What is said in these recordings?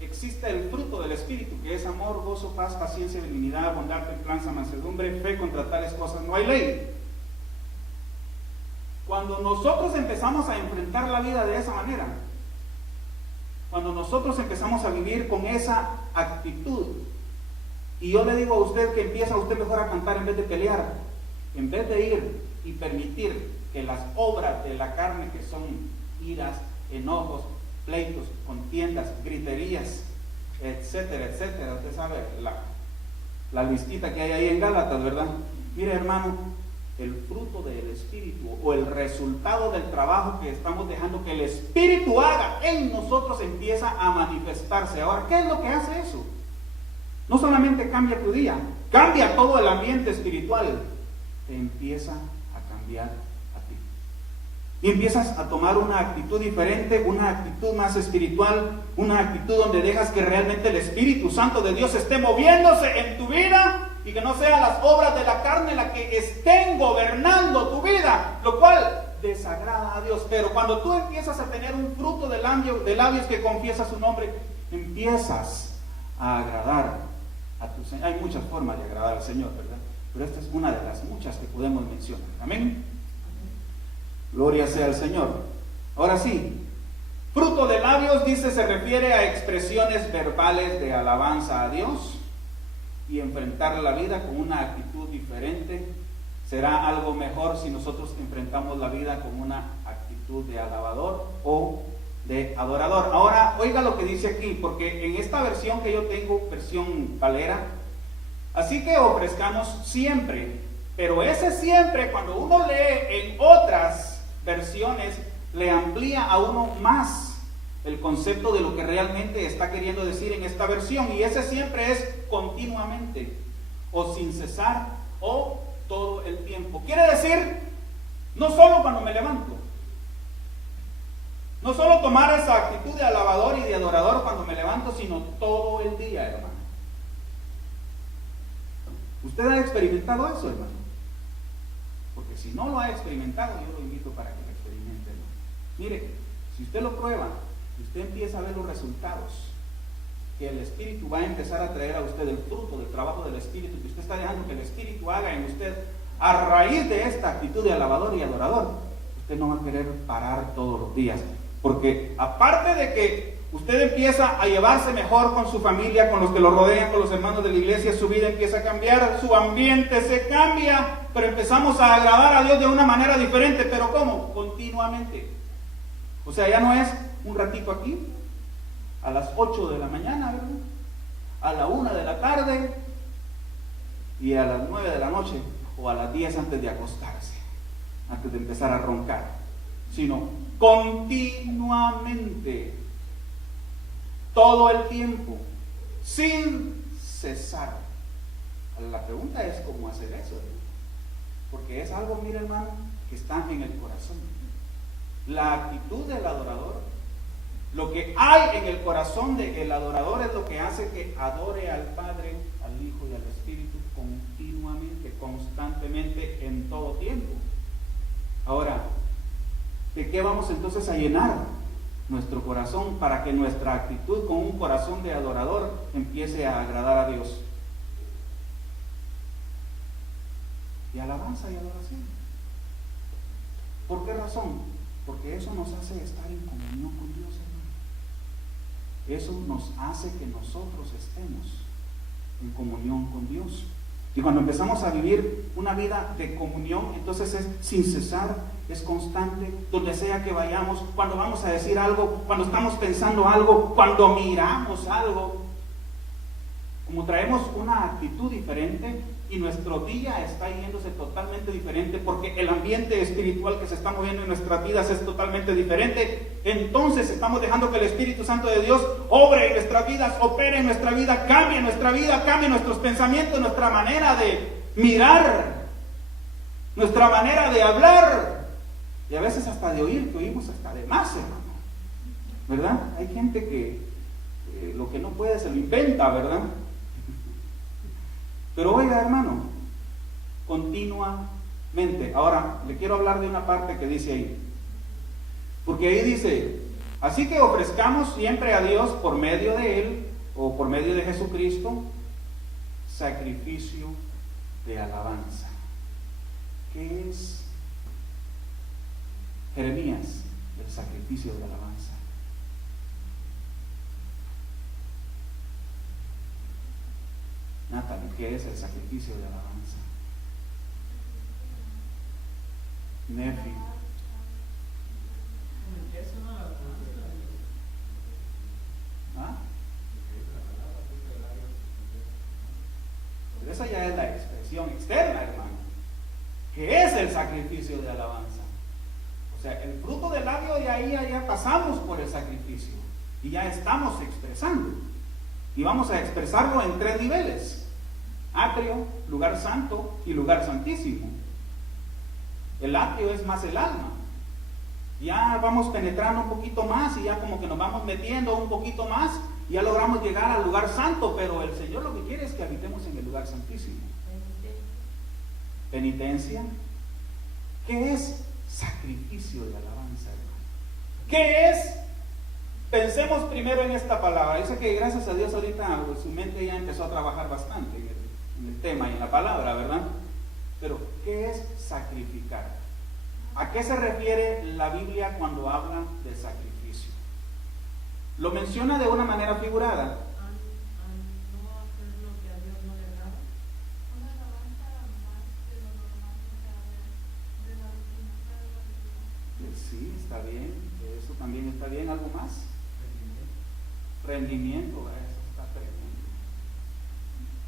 existe el fruto del Espíritu, que es amor, gozo, paz, paciencia, benignidad, bondad, templanza, mansedumbre, fe. Contra tales cosas no hay ley. Cuando nosotros empezamos a enfrentar la vida de esa manera, cuando nosotros empezamos a vivir con esa actitud, y yo le digo a usted que empieza usted mejor a cantar en vez de pelear, en vez de ir y permitir que las obras de la carne, que son iras, enojos, pleitos, contiendas, griterías, etcétera, etcétera, usted sabe la listita que hay ahí en Gálatas, ¿verdad? Mire, hermano, el fruto del Espíritu o el resultado del trabajo que estamos dejando que el Espíritu haga en nosotros empieza a manifestarse. Ahora, ¿qué es lo que hace eso? No solamente cambia tu día, cambia todo el ambiente espiritual. Te empieza a cambiar a ti. Y empiezas a tomar una actitud diferente, una actitud más espiritual, una actitud donde dejas que realmente el Espíritu Santo de Dios esté moviéndose en tu vida y que no sean las obras de la carne las que estén gobernando tu vida, lo cual desagrada a Dios. Pero cuando tú empiezas a tener un fruto de labios que confiesa su nombre, empiezas a agradar a tu Señor. Hay muchas formas de agradar al Señor, ¿verdad? Pero esta es una de las muchas que podemos mencionar. Amén. Gloria sea al Señor. Ahora sí, fruto de labios, dice, se refiere a expresiones verbales de alabanza a Dios. Y enfrentar la vida con una actitud diferente será algo mejor si nosotros enfrentamos la vida con una actitud de alabador o de adorador. Ahora, oiga lo que dice aquí, porque en esta versión que yo tengo, versión Valera, así que ofrezcamos siempre, pero ese siempre, cuando uno lee en otras versiones, le amplía a uno más el concepto de lo que realmente está queriendo decir en esta versión, y ese siempre es continuamente, o sin cesar, o todo el tiempo. Quiere decir, no solo cuando me levanto, no solo tomar esa actitud de alabador y de adorador cuando me levanto, sino todo el día, hermano. ¿Usted ha experimentado eso, hermano? Porque si no lo ha experimentado, yo lo invito para que lo experimente, hermano. Mire, si usted lo prueba, usted empieza a ver los resultados que el Espíritu va a empezar a traer a usted, el fruto del trabajo del Espíritu que usted está dejando que el Espíritu haga en usted. A raíz de esta actitud de alabador y adorador, usted no va a querer parar todos los días, porque aparte de que usted empieza a llevarse mejor con su familia, con los que lo rodean, con los hermanos de la iglesia, su vida empieza a cambiar, su ambiente se cambia, pero empezamos a agradar a Dios de una manera diferente. ¿Pero cómo? Continuamente. O sea, ya no es un ratito aquí, a las 8 de la mañana, ¿verdad? A la 1 de la tarde y a las 9 de la noche, o a las 10 antes de acostarse, antes de empezar a roncar, sino continuamente, todo el tiempo, sin cesar. La pregunta es cómo hacer eso, hermano, porque es algo, mire, hermano, que está en el corazón. La actitud del adorador, lo que hay en el corazón del adorador, es lo que hace que adore al Padre, al Hijo y al Espíritu continuamente, constantemente, en todo tiempo. Ahora, ¿de qué vamos entonces a llenar nuestro corazón para que nuestra actitud con un corazón de adorador empiece a agradar a Dios? De alabanza y adoración. ¿Por qué razón? Porque eso nos hace estar en comunión con Dios, hermano. Eso nos hace que nosotros estemos en comunión con Dios. Y cuando empezamos a vivir una vida de comunión, entonces es sin cesar, es constante, donde sea que vayamos, cuando vamos a decir algo, cuando estamos pensando algo, cuando miramos algo. Como traemos una actitud diferente y nuestro día está yéndose totalmente diferente, porque el ambiente espiritual que se está moviendo en nuestras vidas es totalmente diferente, entonces estamos dejando que el Espíritu Santo de Dios obre en nuestras vidas, opere en nuestra vida, cambie nuestra vida, cambie nuestros pensamientos, nuestra manera de mirar, nuestra manera de hablar, y a veces hasta de oír, que oímos hasta de más, hermano, ¿verdad? Hay gente que lo que no puede se lo inventa, ¿verdad? Pero oiga, hermano, continuamente. Ahora, le quiero hablar de una parte que dice ahí. Porque ahí dice, Así que ofrezcamos siempre a Dios por medio de Él o por medio de Jesucristo sacrificio de alabanza. ¿Qué es Jeremías? El sacrificio de alabanza. Natalie, ¿qué es el sacrificio de alabanza? Nefi. ¿Ah? Pero esa ya es la expresión externa, hermano. ¿Qué es el sacrificio de alabanza? O sea, el fruto del labio de ahí ya pasamos por el sacrificio y ya estamos expresando. Y vamos a expresarlo en 3 niveles: atrio, lugar santo y lugar santísimo. El atrio es más el alma. Ya vamos penetrando un poquito más y ya como que nos vamos metiendo un poquito más y ya logramos llegar al lugar santo, pero el Señor lo que quiere es que habitemos en el lugar santísimo. Penitencia. ¿Qué es sacrificio de alabanza, hermano? ¿Qué es? Pensemos primero en esta palabra. Yo sé que gracias a Dios ahorita su mente ya empezó a trabajar bastante en el tema y en la palabra, ¿verdad? Pero ¿qué es sacrificar? ¿A qué se refiere la Biblia cuando habla de sacrificio? Lo menciona de una manera figurada. Sí, está bien. Eso también está bien. ¿Algo más? Rendimiento, eso está tremendo.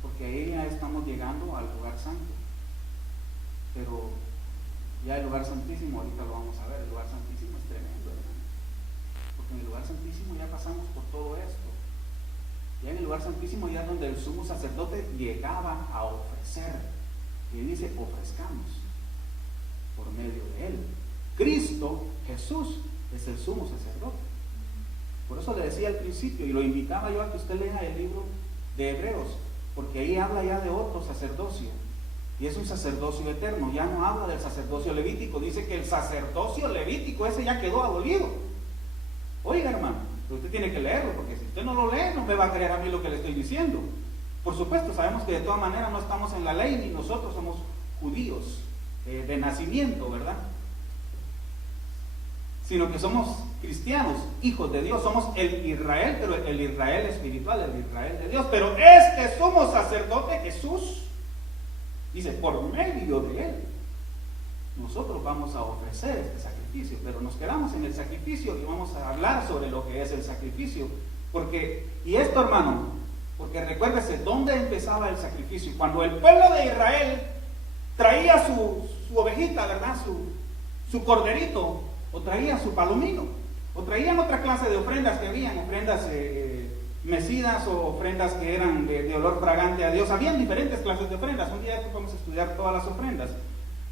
Porque ahí ya estamos llegando al lugar santo. Pero ya el lugar santísimo, ahorita lo vamos a ver, el lugar santísimo es tremendo, hermano. Porque en el lugar santísimo ya pasamos por todo esto. Ya en el lugar santísimo ya es donde el sumo sacerdote llegaba a ofrecer. Y él dice, ofrezcamos por medio de él. Cristo, Jesús, es el sumo sacerdote. Por eso le decía al principio, y lo invitaba yo a que usted lea el libro de Hebreos, porque ahí habla ya de otro sacerdocio. Y es un sacerdocio eterno, ya no habla del sacerdocio levítico, dice que el sacerdocio levítico ese ya quedó abolido. Oiga, hermano, usted tiene que leerlo, porque si usted no lo lee, no me va a creer a mí lo que le estoy diciendo. Por supuesto, sabemos que de todas maneras no estamos en la ley, ni nosotros somos judíos de nacimiento, ¿verdad? Sino que somos cristianos, hijos de Dios, somos el Israel, pero el Israel espiritual, el Israel de Dios. Pero este sumo sacerdote, Jesús, dice, por medio de él, nosotros vamos a ofrecer este sacrificio, pero nos quedamos en el sacrificio y vamos a hablar sobre lo que es el sacrificio. Porque, y esto, hermano, porque recuérdese, ¿dónde empezaba el sacrificio? Cuando el pueblo de Israel traía su ovejita, ¿verdad? Su corderito, o traía su palomino, o traían otra clase de ofrendas que habían, ofrendas mecidas o ofrendas que eran de olor fragante a Dios. Habían diferentes clases de ofrendas. Un día vamos a estudiar todas las ofrendas,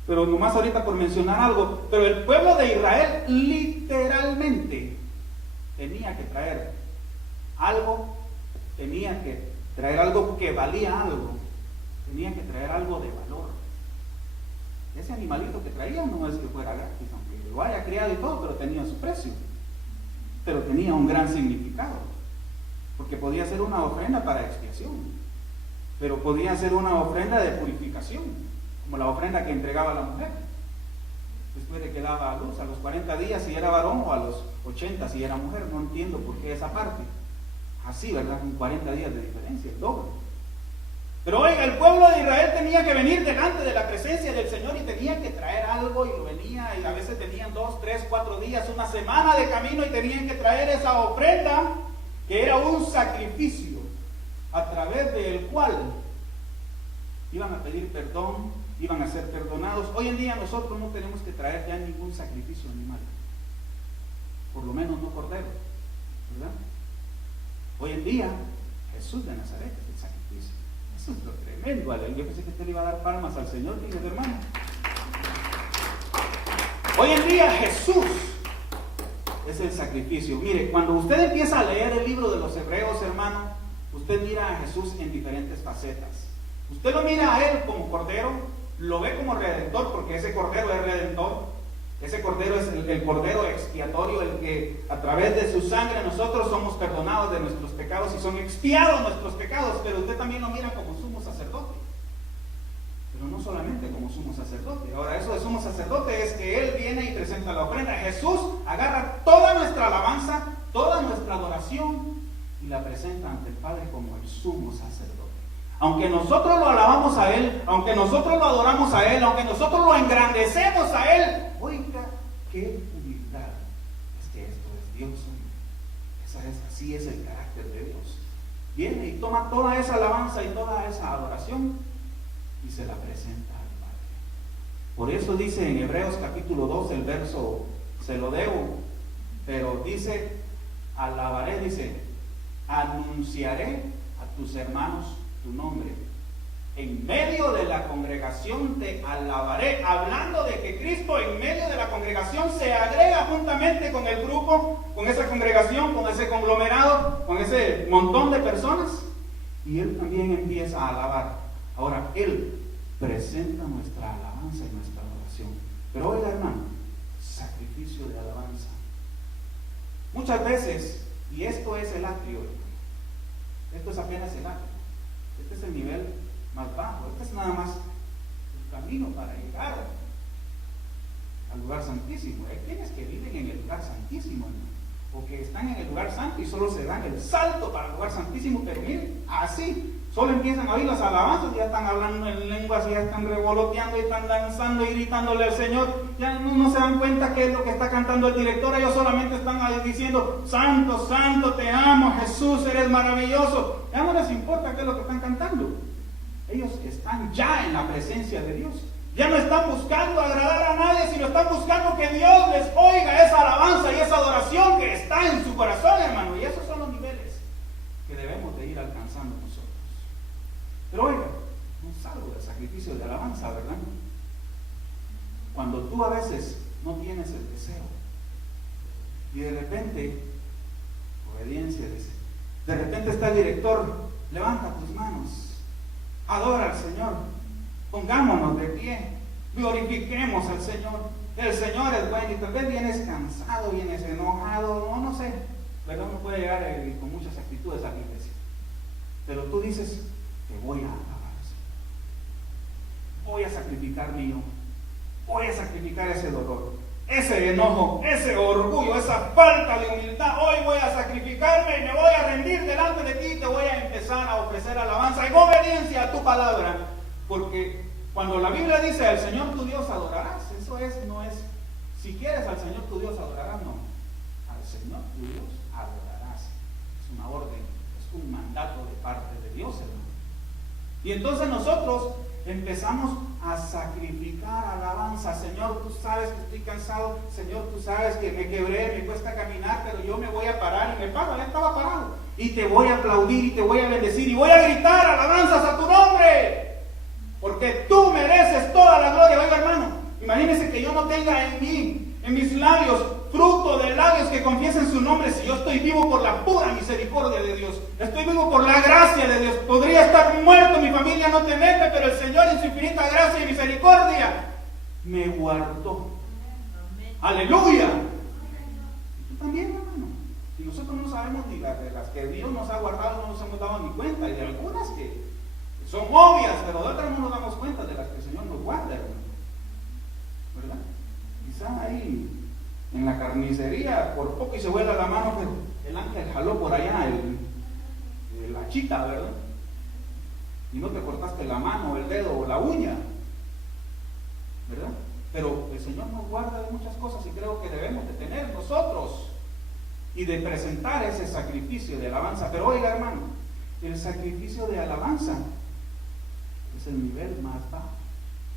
pero nomás ahorita por mencionar algo. Pero el pueblo de Israel literalmente tenía que traer algo, que valía algo, tenía que traer algo de valor. Ese animalito que traían no es que fuera gratis, aunque lo haya criado y todo, pero tenía su precio, pero tenía un gran significado. Porque podía ser una ofrenda para expiación, pero podía ser una ofrenda de purificación, como la ofrenda que entregaba la mujer después de que daba a luz, a los 40 días si era varón, o a los 80 si era mujer. No entiendo por qué esa parte. Así, ¿verdad? Con 40 días de diferencia, el doble. Pero oiga, el pueblo de Israel tenía que venir delante de la presencia del Señor y tenía que traer algo, y lo venía, y a veces tenían 2, 3, 4 días, una semana de camino, y tenían que traer esa ofrenda, que era un sacrificio a través del cual iban a pedir perdón, iban a ser perdonados. Hoy en día nosotros no tenemos que traer ya ningún sacrificio animal, por lo menos no cordero, ¿verdad? Hoy en día Jesús de Nazaret es el sacrificio. Eso es lo tremendo. Yo pensé que usted le iba a dar palmas al Señor, queridos hermanos. Hoy en día Jesús es el sacrificio. Mire, cuando usted empieza a leer el libro de los Hebreos, hermano, usted mira a Jesús en diferentes facetas. Usted lo mira a él como cordero, lo ve como redentor, porque ese cordero es redentor. Ese cordero es el cordero expiatorio, el que a través de su sangre nosotros somos perdonados de nuestros pecados y son expiados nuestros pecados, pero usted también lo mira como sumo sacerdote. Pero no solamente como sumo sacerdote. Ahora, eso de sumo sacerdote es que Él viene y presenta la ofrenda. Jesús agarra toda nuestra alabanza, toda nuestra adoración y la presenta ante el Padre como el sumo sacerdote. Aunque nosotros lo alabamos a Él, aunque nosotros lo adoramos a Él, aunque nosotros lo engrandecemos a Él, oiga, qué humildad. Es que esto es Dios. Así es el carácter de Dios. Viene y toma toda esa alabanza y toda esa adoración y se la presenta al Padre. Por eso dice en Hebreos capítulo 2, el verso, se lo debo, pero dice, alabaré, dice, anunciaré a tus hermanos tu nombre. En medio de la congregación te alabaré, hablando de que Cristo en medio de la congregación se agrega juntamente con el grupo, con esa congregación, con ese conglomerado, con ese montón de personas, y Él también empieza a alabar. Ahora, Él presenta nuestra alabanza y nuestra adoración. Pero oiga, hermano, sacrificio de alabanza. Muchas veces, y esto es el atrio, esto es apenas el atrio. Este es el nivel más bajo. Este es nada más el camino para llegar al lugar santísimo. Hay quienes que viven en el lugar santísimo, ¿no? O que están en el lugar santo y solo se dan el salto para el lugar santísimo, pero miren, así, solo empiezan a oír las alabanzas, ya están hablando en lenguas, ya están revoloteando y están danzando y gritándole al Señor, ya no se dan cuenta qué es lo que está cantando el director, ellos solamente están diciendo, santo, santo, te amo, Jesús, eres maravilloso. Ya no les importa qué es lo que están cantando. Ellos están ya en la presencia de Dios. Ya no están buscando agradar a nadie, sino están buscando que Dios les oiga esa alabanza y esa adoración que está en su corazón, hermano. Y esos son los niveles que debemos de ir alcanzando nosotros. Pero oiga, no salgo del sacrificio de alabanza, ¿verdad? Cuando tú a veces no tienes el deseo y de repente, obediencia dice, de repente está el director, levanta tus manos, adora al Señor, pongámonos de pie, glorifiquemos al Señor. El Señor es bueno y tal vez vienes cansado, vienes enojado, no sé, ¿verdad? Uno puede llegar con muchas actitudes a la iglesia, pero tú dices, te voy a alabar, voy a sacrificar mi yo, voy a sacrificar ese dolor, ese enojo, ese orgullo, esa falta de humildad. Hoy voy a sacrificarme y me voy a rendir delante de ti y te voy a empezar a ofrecer alabanza en obediencia a tu palabra. Porque cuando la Biblia dice al Señor tu Dios adorarás, eso no es, si quieres al Señor tu Dios adorarás, no. Al Señor tu Dios adorarás. Es una orden, es un mandato de parte de Dios, hermano. Y entonces nosotros empezamos a sacrificar alabanza. Señor, tú sabes que estoy cansado. Señor, tú sabes que me quebré, me cuesta caminar, pero yo me voy a parar y me paro, ya estaba parado. Y te voy a aplaudir y te voy a bendecir y voy a gritar alabanzas a tu nombre. Porque tú mereces toda la gloria. Oiga, hermano, imagínese que yo no tenga en mí, en mis labios, fruto de labios que confiesen su nombre. Si yo estoy vivo por la pura misericordia de Dios, estoy vivo por la gracia de Dios. Podría estar muerto, mi familia no tenerme, pero el Señor en su infinita gracia y misericordia me guardó. Aleluya. Y tú también, hermano. Y nosotros no sabemos ni de las que Dios nos ha guardado, no nos hemos dado ni cuenta, y de algunas que son obvias, pero de otras no nos damos cuenta de las que el Señor nos guarda, hermano. ¿Verdad? Quizá ahí en la carnicería por poco y se vuela la mano, pero el ángel jaló por allá la chita, ¿verdad? Y no te cortaste la mano, el dedo o la uña, ¿verdad? Pero el Señor nos guarda de muchas cosas y creo que debemos de tener nosotros y de presentar ese sacrificio de alabanza. Pero oiga, hermano, el sacrificio de alabanza es el nivel más bajo,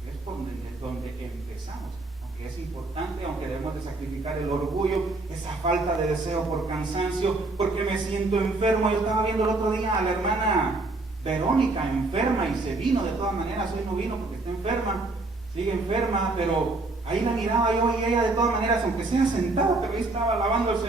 es por donde empezamos. Aunque es importante, aunque debemos de sacrificar el orgullo, esa falta de deseo por cansancio, porque me siento enfermo. Yo estaba viendo el otro día a la hermana Verónica enferma y se vino de todas maneras. Hoy no vino porque está enferma, sigue enferma, pero ahí la miraba yo y ella de todas maneras, aunque sea sentada, pero ahí estaba alabando al Señor.